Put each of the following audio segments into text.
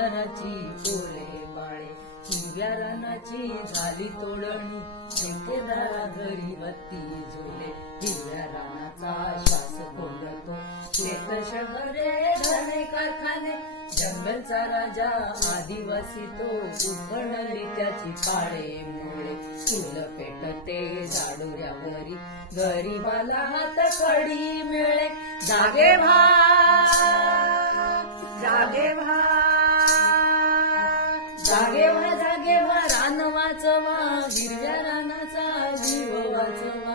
दाराची कोरे बाळे, हिरव्या रानाची झाली तोडणी, ठेकेदारा घरी बत्ती झुले, हिरव्या रानाचा श्वास कोंडतो, शेत शहरे घरे कारखाने, जंगलचा राजा आदिवासी तो, उखडली त्याची पाळे मुळे, चूल पेटते जाडोऱ्यावरी, गरीबाला हात कडी मिळे, जागे व्हा जागे व्हा जागे व्हा जागे व्हा, रान वाचवा, हिरव्या रानाचा जीव वाचवा.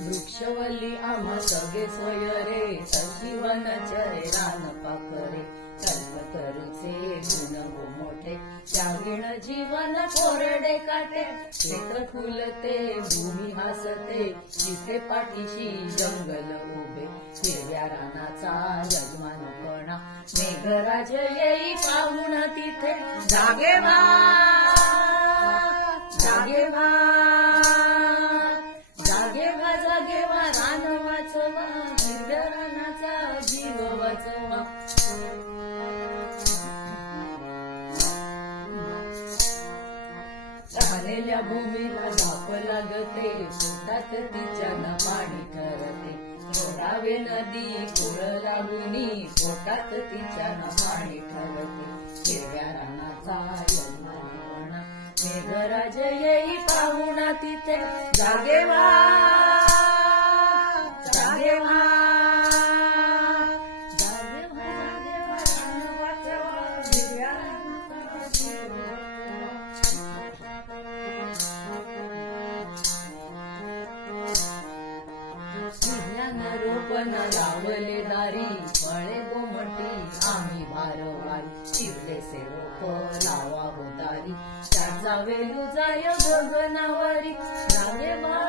वृक्षवल्ली आम्हा सगळे सोयरे, संजीवनाचे रान पाखरे, कल्पतरूचे गुण मोठे, त्यागिण जीवन कोरडे काटे, क्षेत्र फुलते भूमी हसते, जिथे पाठीशी जंगल उभे, हिरव्या रानाचा यजमानपणा, मेघराज येई पाहुण तिथे, जागे व्हा जागे व्हा जागे व्हा जागे व्हा, रान वाचवा, हिरव्या रानाचा जीव वाचवा. राहिलेल्या भूमीला झाप लागते, पोटात तिच्या पाणी ठरते, ओढावे नदी कोळ लागुनी, पोटात तिच्या पाणी ठरते, हिरव्या रानाचा यजमानपणा, मेघराज येई पाहुणा तिथे, जागे व्हा जागे व्हा जागे व्हा जागे व्हा, रान वाचवा, हिरव्या रानाचा जीव वाचवा. विज्ञान रोपण लावले दारी, फळे गोमटी आम्ही भारवारी, चिरले से रोप लावा दारी, त्यात जावे लुजाय गगनावरी, जागे व्हा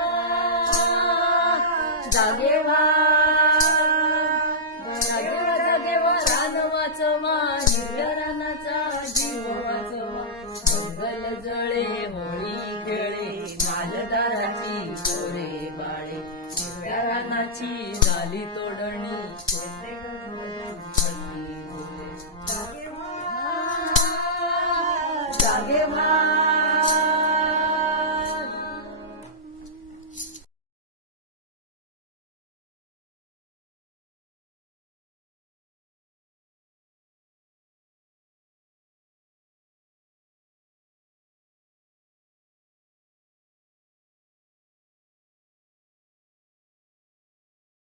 जागे व्हा जागे व्हा जागे व्हा, रान वाचवा, हिरव्या रानाचा जीव वाचवा. जंगल जळे होळी खेळे, मालदाराची कोरे बाळे, हिरव्या रानाची झाली तोडणी,